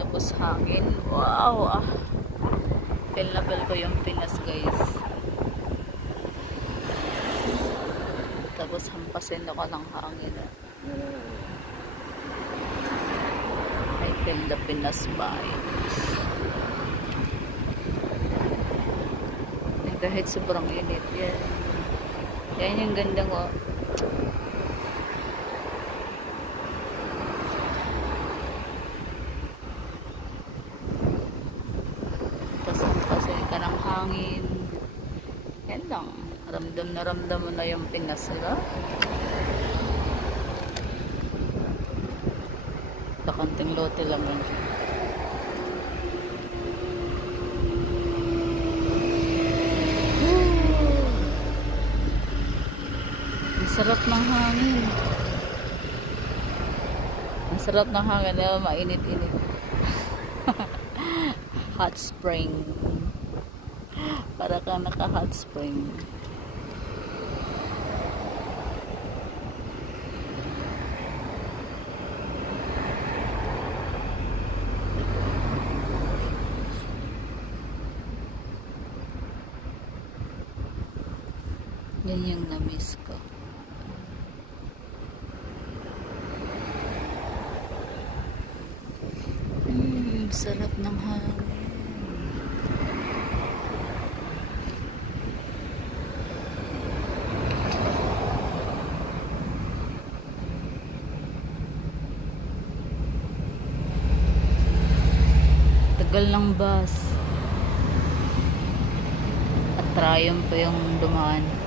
Tapos hangin. Wow! Ah. Feel na feel ko yung Pinas, guys. Tapos hampasin ako ng hangin. I feel the Pinas vibes. Kahit sobrang init yan. Yan yung ganda ko. Tapos kasi ka ng hangin. Yan lang. Ramdam na ramdam mo na yung Pinas, diba? Kakanting lote lang yun. Sarap ng hangin. Ang sarap ng hangin, mainit-init. Hot spring. Para kang naka-hot spring. Yan yung na-miss ko. Sarap ng hangin. Tagal ng bus. At Triumph pa yung dumaan.